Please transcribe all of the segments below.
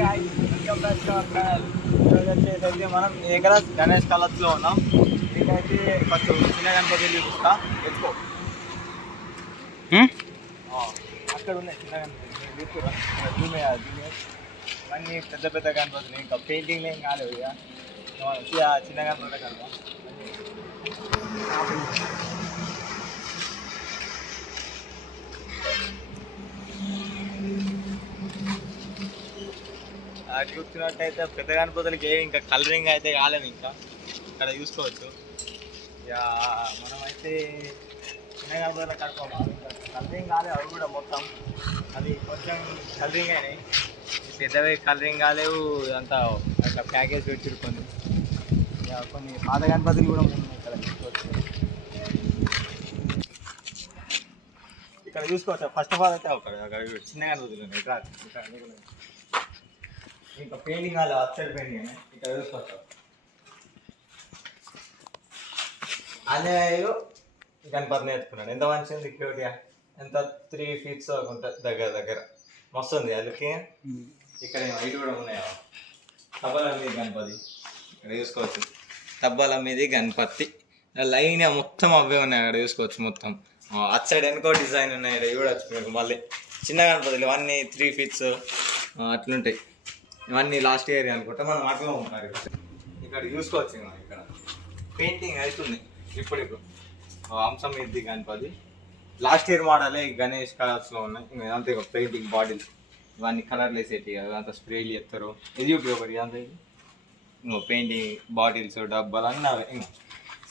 guys, మనం ఏకరాజ్ గణేష్ కలర్స్లో ఉన్నాం. మీకైతే ఫస్ట్ చిన్న గణపతి చూపిస్తా. ఎత్తుకో. అక్కడ ఉన్నాయి చిన్న గణపతి మీరు తీసుకురా జూమ్ చేయాలి ఇవన్నీ పెద్ద పెద్ద గణపతులు ఇంకా పెయింటింగ్ ఏం కాలేవు ఇక. చిన్న గణపతి కడతాం అది చూస్తున్నట్టయితే పెద్ద గణపతులకి ఏమి ఇంకా కలరింగ్ అయితే కాలేదు ఇంకా. ఇక్కడ చూసుకోవచ్చు. ఇక మనమైతే చిన్న గణపతుల కడుకోవాలి కలరింగ్ కాలేదు అవి కూడా మొత్తం. అది కొంచెం కలరింగ్ అయినాయి. పెద్దవి కలరింగ్ కాలేవు ఇదంతా అట్లా ప్యాకేజ్ పెట్టిరు కొన్ని. ఇక కొన్ని పాత గణపతులు కూడా ఉన్నాయి ఇక్కడ చూసుకోవచ్చు. ఇక్కడ చూసుకోవచ్చు. ఫస్ట్ ఆఫ్ ఆల్ అయితే ఒక అక్కడ చిన్న గణపతులు ఉన్నాయి. ఇక్కడ ఇక్కడ ఉన్నాయి. ఇంకా పెయింటింగ్ కాదు అటు సైడ్ పెయింటింగ్ ఇక్కడ చూసుకోవచ్చు అదే గణపతి నేర్చుకున్నాడు. ఎంత మంచిగా ఉంది క్యూటీ ఎంత త్రీ ఫీట్స్ ఉంటుంది దగ్గర దగ్గర. మస్తు ఉంది అందుకే ఇక్కడ ఇటు కూడా ఉన్నాయా. తబ్బల మీద గణపతి. ఇక్కడ చూసుకోవచ్చు. తబ్బల మీద గణపతి. లైన్ మొత్తం అవే ఉన్నాయి అక్కడ చూసుకోవచ్చు మొత్తం. అటు సైడ్ వెనుకో డిజైన్ ఉన్నాయి. ఇక్కడ చూడవచ్చు మీకు మళ్ళీ. చిన్న గణపతులు ఇవన్నీ త్రీ ఫీట్స్ అట్లుంటాయి. ఇవన్నీ లాస్ట్ ఇయర్ అనుకుంటా మనం అట్లా ఉంటారు ఇక్కడ. చూసుకోవచ్చు ఇక్కడ. పెయింటింగ్ అవుతుంది ఇప్పుడు ఇప్పుడు అంశం ఇది గణపతి. లాస్ట్ ఇయర్ మోడలే గణేష్ కలర్స్లో ఉన్నాయి. ఇంకా ఇదంతా ఇక పెయింటింగ్ బాటిల్స్ ఇవన్నీ కలర్లు వేసేటి అదంతా స్ప్రేలు చేస్తారు. ఇది ఉపయోగపడి ఒకటి ఇదంతా ఇంకో పెయింటింగ్ బాటిల్స్ డబ్బాలు అన్నీ అవే. ఇంకా.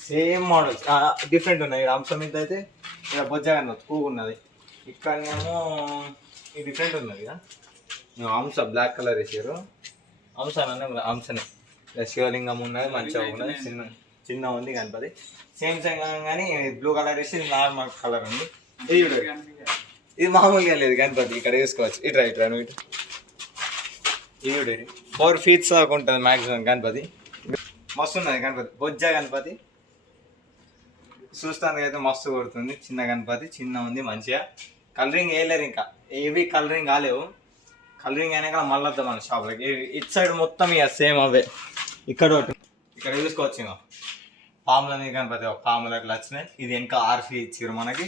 సేమ్ మోడల్స్ డిఫరెంట్ ఉన్నాయి. అంశం మీద అయితే ఇక్కడ బొజ్జ కనవచ్చు పువ్వు ఉన్నది. ఇక్కడనేమో ఇది డిఫరెంట్ ఉన్నది కదా. నువ్వు హంస బ్లాక్ కలర్ వేసారు హంసనే. ఇలా శివలింగం ఉన్నది మంచిగా ఉన్నది చిన్న చిన్న ఉంది గణపతి. సేమ్ సేమ్ కానీ బ్లూ కలర్ వేసి నార్మల్ కలర్ ఉంది. ఇది ఇది మామూలుగా లేదు గణపతి. ఇక్కడ వేసుకోవచ్చు. ఇటు రైట్ రాను ఇటు. ఇది ఫోర్ ఫీట్స్ దాకా ఉంటుంది మ్యాక్సిమం గణపతి. మస్తు ఉన్నది గణపతి. బొజ్జ గణపతి. చూస్తానికి అయితే మస్తు కొడుతుంది. చిన్న గణపతి చిన్న ఉంది మంచిగా. కలరింగ్ వేయలేరు ఇంకా. ఏవి కలరింగ్ కాలేవు. కలరింగ్ అయినాక మళ్ళీ వద్దాం మన షాప్లోకి ఇటు సైడ్ మొత్తం ఇక సేమ్ అవే. ఇక్కడ ఒకటి. ఇక్కడ చూసుకోవచ్చు ఇంకా పాములని గణపతి ఒక పాములు అట్లా వచ్చినాయి. ఇది ఇంకా ఆర్సీ ఇచ్చారు మనకి.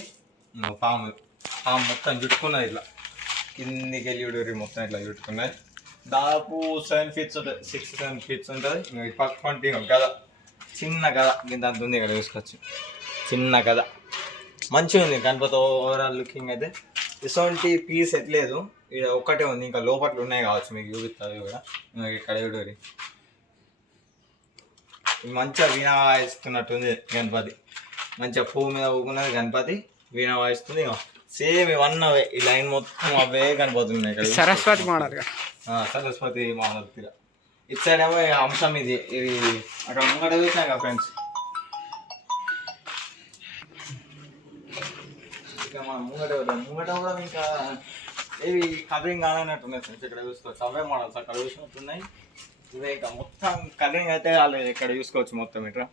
ఇంకో పాము. పాము మొత్తం చుట్టుకున్నది ఇట్లా. కిందికి వెళ్ళి చూడరు మొత్తం ఇట్లా చుట్టుకున్నది. దాదాపు సెవెన్ ఫీట్స్ ఉంటుంది. సిక్స్ సెవెన్ ఫీట్స్ ఉంటుంది. ఇంకా ఈ పక్క పంటి ఇంకా గద. చిన్న గద. ఇంత అంత ఉంది. ఇక్కడ చూసుకోవచ్చు. చిన్న గద. మంచిగా ఉంది గణపతి ఓవరాల్ లుకింగ్ అయితే. ఇటువంటి పీస్ ఎట్లేదు ఇక్కడ ఒక్కటే ఉంది ఇంకా లోపట్లు ఉన్నాయి కావచ్చు మీకు చూపిస్తుంది కూడా. ఇంకా ఇక్కడ చూడరి. మంచిగా వీణ వాయిస్తున్నట్టుంది గణపతి. మంచిగా పువ్వు మీద ఊకున్నది గణపతి వీణ వాయిస్తుంది సేమ్ ఇవన్నీ అవే ఈ లైన్ మొత్తం అవే గణపతి ఉన్నాయి ఇక్కడ సరస్వతి మోడల్ సరస్వతి మోడల్ తీర. ఇటు సైడ్ ఏమో అంశం ఇది ఇది అక్కడ ముంగట చూసాం కదా ఫ్రెండ్స్ మన ముంగట ముంగట కూడా ఇంకా ఏవి కలరింగ్ కానట్టున్నాయి ఫ్రెండ్స్ ఇక్కడ చూసుకోవచ్చు అవే మోడల్స్ అక్కడ చూసినట్టున్నాయి ఇవే ఇంకా మొత్తం కలరింగ్ అయితే కాలేదు ఇక్కడ చూసుకోవచ్చు మొత్తం ఇట్లా.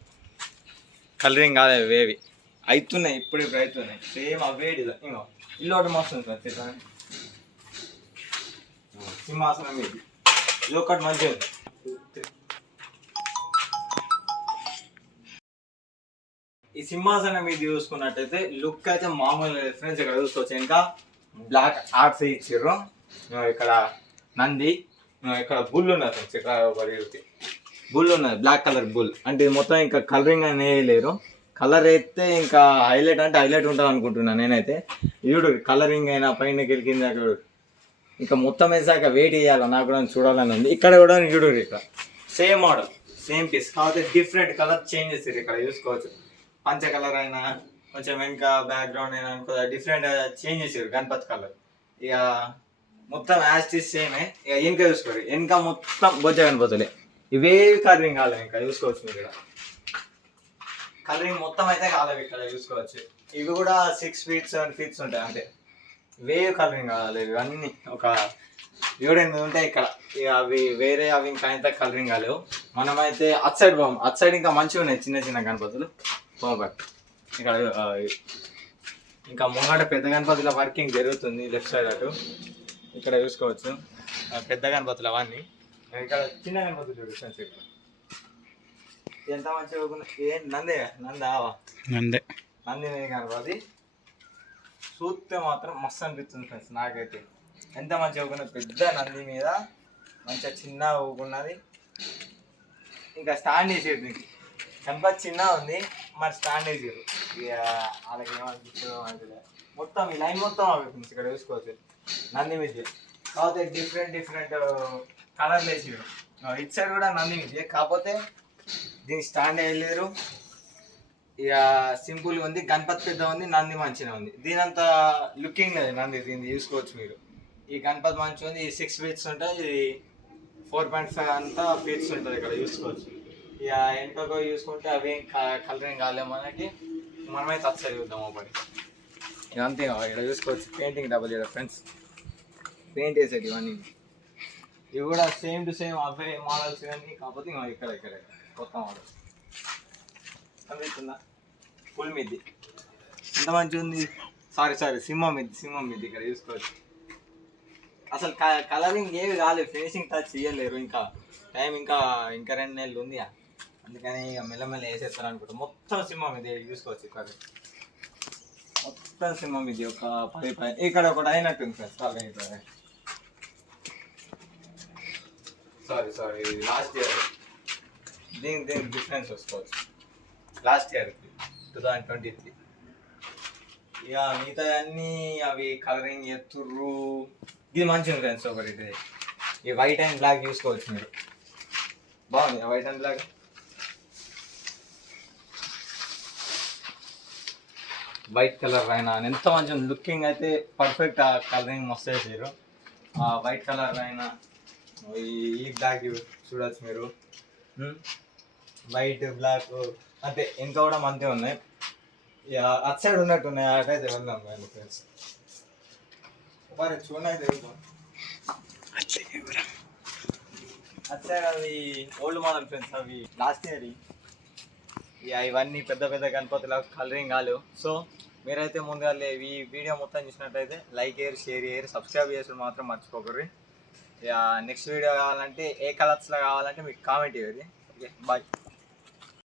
కలరింగ్ కాలేదు ఇవేవి. అవుతున్నాయి ఇప్పుడు ఇప్పుడు అవుతున్నాయి సేమ్ అవే డిజైన్ ఇంకో ఇల్లు ఒకటి మస్తు ఫ్రెండ్స్ ఇట్లా. సింహాసనం ఇది. ఇది ఒకటి మంచిగా ఈ సింహాసనం మీద చూసుకున్నట్టయితే లుక్ అయితే మామూలు ఫ్రెండ్స్ ఇక్కడ చూసుకోవచ్చు. ఇంకా బ్లాక్ ఆర్ట్స్ ఇచ్చిర్రు. ఇక్కడ నంది ఇక్కడ బుల్ ఉన్నది ఇక్కడ బుల్ ఉన్నది బ్లాక్ కలర్ బుల్ అంటే ఇది మొత్తం ఇంకా కలరింగ్ అనేది లేరు. కలర్ అయితే ఇంకా హైలైట్ అంటే హైలైట్ ఉంటుంది అనుకుంటున్నాను నేనైతే. ఇవిడు కలరింగ్ అయినా పైన గెలికింది అక్కడ ఇంకా మొత్తం వేసాక వెయిట్ చేయాలి నాకు కూడా చూడాలని ఉంది. ఇక్కడ కూడా చూడు ఇక్కడ. సేమ్ మోడల్ సేమ్ పీస్ కాకపోతే డిఫరెంట్ కలర్ చేంజ్ చేస్తారు ఇక్కడ చూసుకోవచ్చు. పంచ కలర్ అయినా కొంచెం వెనక బ్యాక్గ్రౌండ్ అయినా అనుకో డిఫరెంట్ చేంజ్ చేసారు గణపతి కలర్. ఇక మొత్తం యాస్టిస్ సేమే ఇక వెనక చూసుకోరు. వెనక మొత్తం బొజ్జ గణపతులే. ఇవే కలరింగ్ కాలేదు ఇంకా చూసుకోవచ్చు మీరు ఇక్కడ కలరింగ్ మొత్తం అయితే కాలేదు ఇక్కడ చూసుకోవచ్చు. ఇవి కూడా సిక్స్ ఫీట్స్ సెవెన్ ఫీట్స్ ఉంటాయి అంటే వేవ్ కలరింగ్ కాలేదు ఇవన్నీ ఒక ఏడు ఎనిమిది ఉంటాయి ఇక్కడ. ఇక అవి వేరే అవి ఇంకా అయితే కలరింగ్ కాలేవు. మనమైతే అట్ సైడ్ పోం అట్ సైడ్ ఇంకా మంచిగా ఉన్నాయి చిన్న చిన్న గణపతులు. ఇక్కడ ఇంకా ముంగట పెద్ద గణపతుల వర్కింగ్ జరుగుతుంది లెఫ్ట్ సైడ్ అటు. ఇక్కడ చూసుకోవచ్చు. పెద్ద గణపతులు అవన్నీ ఇక్కడ చిన్న గణపతులు చూడు ఎంత మంచిగా ఏం నందే నందావా నంది. గణపతి. చూస్తే మాత్రం మస్తు అనిపిస్తుంది ఫ్రెండ్స్ నాకైతే. ఎంత మంచిగా ఊగున్న పెద్ద నంది మీద. మంచిగా చిన్న ఊగున్నది. ఇంకా స్టాండ్ వేసేది దీనికి చిన్న ఉంది మరి స్టాండ్ వేసారు ఇక వాళ్ళకి ఏమనిపిస్తుందో మనకి మొత్తం ఈ లైన్ మొత్తం అవి ఫ్రెండ్స్ ఇక్కడ చూసుకోవచ్చు. నంది మిర్చి కాకపోతే డిఫరెంట్ డిఫరెంట్ కలర్లు వేసారు ఇటు సైడ్ కూడా నంది మిర్చి కాకపోతే దీనికి స్టాండ్ వేయలేరు ఇక సింపుల్గా ఉంది గణపతి పెద్ద ఉంది నంది మంచిగా ఉంది. దీని అంత లుకింగ్ లేదు నంది దీన్ని చూసుకోవచ్చు మీరు. ఈ గణపతి మంచిగా ఉంది ఈ సిక్స్ ఫీట్స్ ఉంటుంది ఇది ఫోర్ పాయింట్ ఫైవ్ అంతా ఫీట్స్ ఉంటుంది ఇక్కడ చూసుకోవచ్చు. ఇక వెనుకకు చూసుకుంటే అవి కలరింగ్ కాలేము మనకి. మనమైతే అచ్చరి చూద్దాం ఒకటి. ఇక అంతే ఇక్కడ చూసుకోవచ్చు. పెయింటింగ్ డబుల్ ఇక్కడ ఫ్రెండ్స్ పెయింట్ వేసేది ఇవన్నీ. ఇవి కూడా సేమ్ టు సేమ్ అవే మోడల్స్ కానీ కాకపోతే ఇంకా ఇక్కడ ఇక్కడ కొత్త మోడల్ కనిపిస్తుందా? ఫుల్ మిద్ది ఎంత మంచిగా ఉంది. సారీ సారీ సింహం మిద్ది సింహం మిద్ది ఇక్కడ చూసుకోవచ్చు. అసలు కలరింగ్ ఏవి కాలేదు ఫినిషింగ్ టచ్ చేయలేరు ఇంకా. టైం ఇంకా ఇంకా రెండు నెలలు ఉంది అందుకని ఇక మెల్లమెల్ల వేసేస్తారు అనుకుంటా. మొత్తం సింహం ఇది చూసుకోవచ్చు ఇక్కడ మొత్తం సింహం ఇది ఒక పది పది ఇక్కడ ఒకటి అయినట్టుంది friends call sorry sorry last year దీనికి దీనికి డిఫరెన్స్ వస్తుంది last year two thousand twenty three ఇక మిగతా అన్నీ అవి కలరింగ్ ఎత్తుర్రు ఇది మంచిగా ఫ్రెండ్స్ ఒకటి ఇది. ఈ వైట్ అండ్ బ్లాక్ చూసుకోవచ్చు మీరు. బాగుంది white and black white colour అయినా ఎంత మంచిగా లుకింగ్ అయితే పర్ఫెక్ట్ ఆ కలరింగ్ మస్తు వేసారు ఆ వైట్ కలర్ అయినా ఈ- ఈ బ్లాక్ చూడొచ్చు మీరు. వైట్ బ్లాక్ అంతే ఇంకా కూడా మంచిగా ఉన్నాయి. అటు సైడ్ ఉన్నట్టు ఉన్నాయి అటైతే వెళ్దాం మేము ఫ్రెండ్స్ మరి చూడైతే అటు సైడ్ అవి ఓల్డ్ మోడల్ ఫ్రెండ్స్ అవి. లాస్ట్ ఇయర్ ఇవన్నీ పెద్ద పెద్ద గణపతుల కలరింగ్ కాలు. సో మీరైతే ముందుగా ఈ వీడియో మొత్తం చూసినట్టయితే లైక్ చేయరు షేర్ చేయరు సబ్స్క్రైబ్ చేసుడు మాత్రం మర్చిపోకర్రి ఇక నెక్స్ట్ వీడియో కావాలంటే ఏ కలర్స్లో కావాలంటే మీకు కామెంట్ చేయరు ఓకే బాయ్